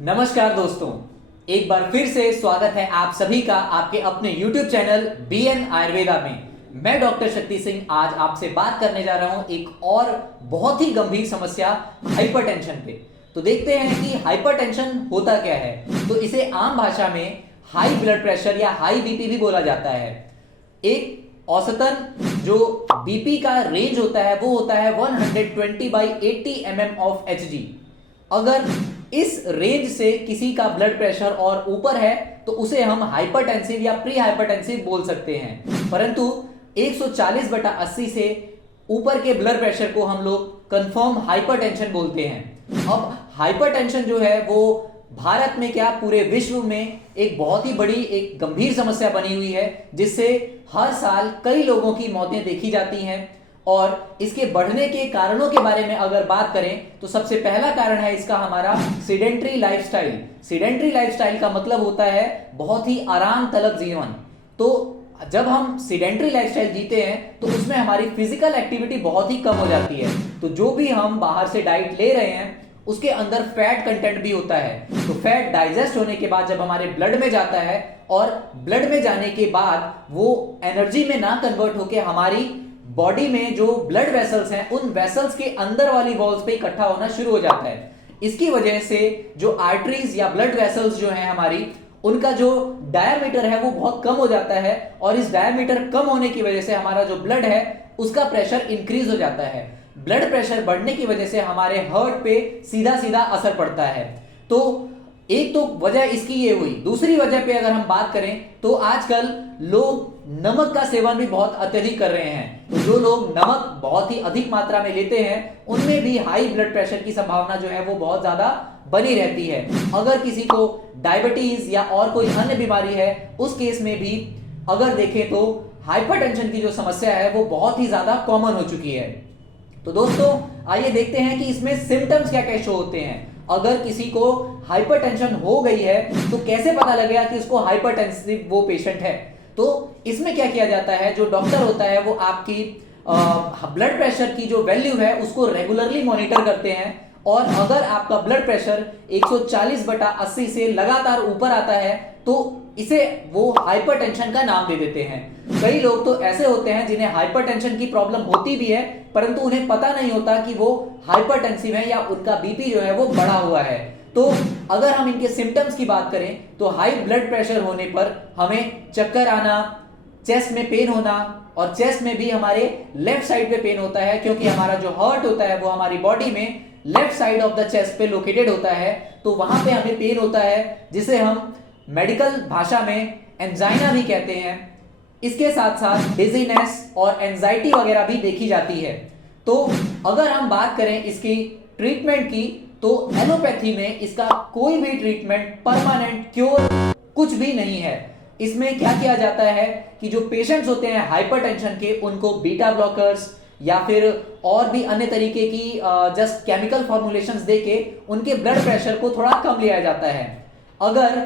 नमस्कार दोस्तों, एक बार फिर से स्वागत है आप सभी का आपके अपने YouTube चैनल BN आयुर्वेदा में। मैं डॉक्टर शक्ति सिंह आज आपसे बात करने जा रहा हूं एक और बहुत ही गंभीर समस्या हाइपरटेंशन पे। तो देखते हैं कि हाइपरटेंशन होता क्या है। तो इसे आम भाषा में हाई ब्लड प्रेशर या हाई बीपी भी बोला जाता है। एक औसतन जो बीपी का रेंज होता है वो होता है 120/80 mm ऑफ Hg। अगर इस रेंज से किसी का ब्लड प्रेशर और ऊपर है तो उसे हम हाइपरटेंसिव या प्री हाइपरटेंसिव बोल सकते हैं, परंतु 140/80 से ऊपर के ब्लड प्रेशर को हम लोग कंफर्म हाइपरटेंशन बोलते हैं। अब हाइपरटेंशन जो है वो भारत में क्या पूरे विश्व में एक बहुत ही बड़ी एक गंभीर समस्या बनी हुई है, जिससे हर साल कई लोगों की मौतें देखी जाती हैं। और इसके बढ़ने के कारणों के बारे में अगर बात करें तो सबसे पहला कारण है इसका हमारा सीडेंट्री लाइफस्टाइल। सीडेंट्री लाइफस्टाइल का मतलब होता है बहुत ही आराम तलब जीवन। तो जब हम सीडेंट्री लाइफस्टाइल जीते हैं तो उसमें हमारी फिजिकल एक्टिविटी बहुत ही कम हो जाती है। तो जो भी हम बाहर से डाइट ले रहे हैं उसके अंदर फैट कंटेंट भी होता है। तो फैट डाइजेस्ट होने के बाद जब हमारे ब्लड में जाता है और ब्लड में जाने के बाद वो एनर्जी में ना कन्वर्ट होकर हमारी बॉडी में जो ब्लड वेसल्स हैं उन वेसल्स के अंदर वाली वॉल्स पे इकट्ठा होना शुरू हो जाता है। इसकी वजह से जो आर्टरीज या ब्लड वेसल्स जो हैं हमारी, उनका जो डायमीटर है वो बहुत कम हो जाता है और इस डायमीटर कम होने की वजह से हमारा जो ब्लड है उसका प्रेशर इंक्रीज हो जाता है। ब्लड प्रेशर बढ़ने की वजह से हमारे हार्ट पे सीधा सीधा असर पड़ता है। तो एक तो वजह इसकी ये हुई। दूसरी वजह पे अगर हम बात करें तो आजकल लोग नमक का सेवन भी बहुत अत्यधिक कर रहे हैं। तो जो लोग नमक बहुत ही अधिक मात्रा में लेते हैं उनमें भी हाई ब्लड प्रेशर की संभावना जो है वो बहुत ज्यादा बनी रहती है। अगर किसी को डायबिटीज या और कोई अन्य बीमारी है उस केस में भी अगर देखें तो हाइपरटेंशन की जो समस्या है वो बहुत ही ज्यादा कॉमन हो चुकी है। तो दोस्तों आइए देखते हैं कि इसमें सिम्टम्स क्या क्या शो होते हैं। अगर किसी को हाइपरटेंशन हो गई है तो कैसे पता लगेगा कि उसको हाइपरटेंसिव वो पेशेंट है। तो इसमें क्या किया जाता है, जो डॉक्टर होता है वो आपकी ब्लड प्रेशर की जो वैल्यू है उसको रेगुलरली मॉनिटर करते हैं और अगर आपका ब्लड प्रेशर 140/80 से लगातार ऊपर आता है तो इसे वो हाइपरटेंशन का नाम दे देते हैं। कई लोग तो ऐसे होते हैं जिन्हें हाइपरटेंशन की प्रॉब्लम होती भी है परंतु उन्हें पता नहीं होता कि वो हाइपरटेंसिव है या उनका बीपी जो है वो बढ़ा हुआ है। तो अगर हम इनके सिम्टम्स की बात करें तो हाई ब्लड प्रेशर होने पर हमें चक्कर आना, चेस्ट में पेन होना, और चेस्ट में भी हमारे लेफ्ट साइड पे पेन होता है क्योंकि हमारा जो हार्ट होता है वो हमारी बॉडी में left side of the chest पे लोकेटेड होता है। तो वहां पे हमें पेन होता है जिसे हम मेडिकल भाषा में एंजाइना भी कहते हैं। इसके साथ साथ डिजीनेस और एंजाइटी वगैरह भी देखी जाती है। तो अगर हम बात करें इसकी ट्रीटमेंट की तो एलोपैथी में इसका कोई भी ट्रीटमेंट परमानेंट क्योर कुछ भी नहीं है। इसमें क्या किया जाता है कि जो पेशेंट्स होते हैं हाइपरटेंशन के उनको बीटा ब्लॉकर्स या फिर और भी अन्य तरीके की जस्ट केमिकल फॉर्मुलेशंस देके उनके ब्लड प्रेशर को थोड़ा कम लिया जाता है। अगर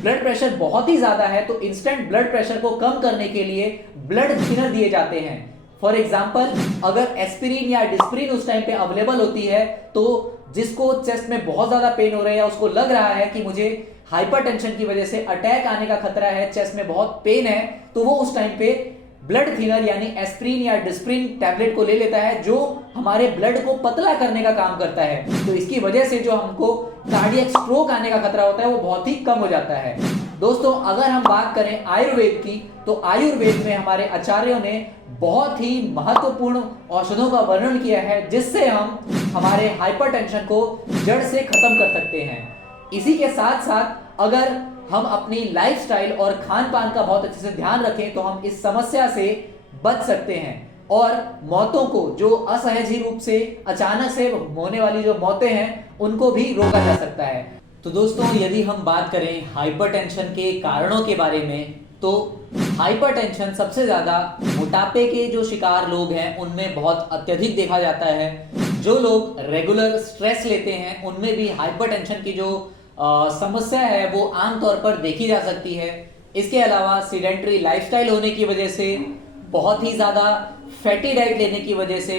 ब्लड प्रेशर बहुत ही ज्यादा है तो इंस्टेंट ब्लड प्रेशर को कम करने के लिए ब्लड थिनर दिए जाते हैं। फॉर एग्जाम्पल अगर एस्पिरिन या डिस्प्रिन उस टाइम पे अवेलेबल होती है तो जिसको चेस्ट में बहुत ज्यादा पेन हो रहा है या उसको लग रहा है कि मुझे हाइपरटेंशन की वजह से अटैक आने का खतरा है, चेस्ट में बहुत पेन है, तो वो उस टाइम पे ब्लड थिनर यानी एस्पिरिन या डिस्प्रिन टैबलेट को ले लेता है जो हमारे ब्लड को पतला करने का काम करता है। तो इसकी वजह से जो हमको कार्डियक स्ट्रोक आने का खतरा होता है वो बहुत ही कम हो जाता है। दोस्तों अगर हम बात करें आयुर्वेद की तो आयुर्वेद में हमारे आचार्यों ने बहुत ही महत्वपूर्ण औषधों का वर्णन किया है जिससे हम हमारे हाइपरटेंशन को जड़ से खत्म कर सकते हैं। इसी के साथ साथ अगर हम अपनी लाइफस्टाइल और खान पान का बहुत अच्छे से ध्यान रखें तो हम इस समस्या से बच सकते हैं और मौतों को, जो असहज रूप से अचानक से होने वाली जो मौतें हैं उनको भी रोका जा सकता है। तो दोस्तों यदि हम बात करें हाइपरटेंशन के कारणों के बारे में तो हाइपरटेंशन सबसे ज्यादा मोटापे के जो शिकार लोग हैं उनमें बहुत अत्यधिक देखा जाता है। जो लोग रेगुलर स्ट्रेस लेते हैं उनमें भी हाइपरटेंशन की जो समस्या है वो आमतौर पर देखी जा सकती है। इसके अलावा सीडेंट्री लाइफस्टाइल होने की वजह से, बहुत ही ज्यादा फैटी डाइट लेने की वजह से,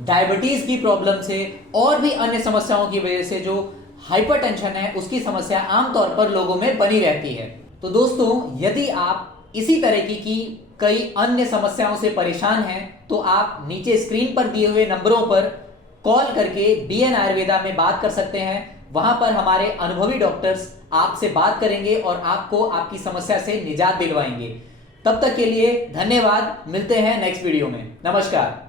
डायबिटीज की प्रॉब्लम से और भी अन्य समस्याओं की वजह से जो हाइपरटेंशन है उसकी समस्या आमतौर पर लोगों में बनी रहती है। तो दोस्तों, यदि आप इसी तरीके की कई अन्य समस्याओं से परेशान हैं तो आप नीचे स्क्रीन पर दिए हुए नंबरों पर कॉल करके बीएन आयुर्वेदा में बात कर सकते हैं। वहां पर हमारे अनुभवी डॉक्टर्स आपसे बात करेंगे और आपको आपकी समस्या से निजात दिलवाएंगे। तब तक के लिए धन्यवाद। मिलते हैं नेक्स्ट वीडियो में। नमस्कार।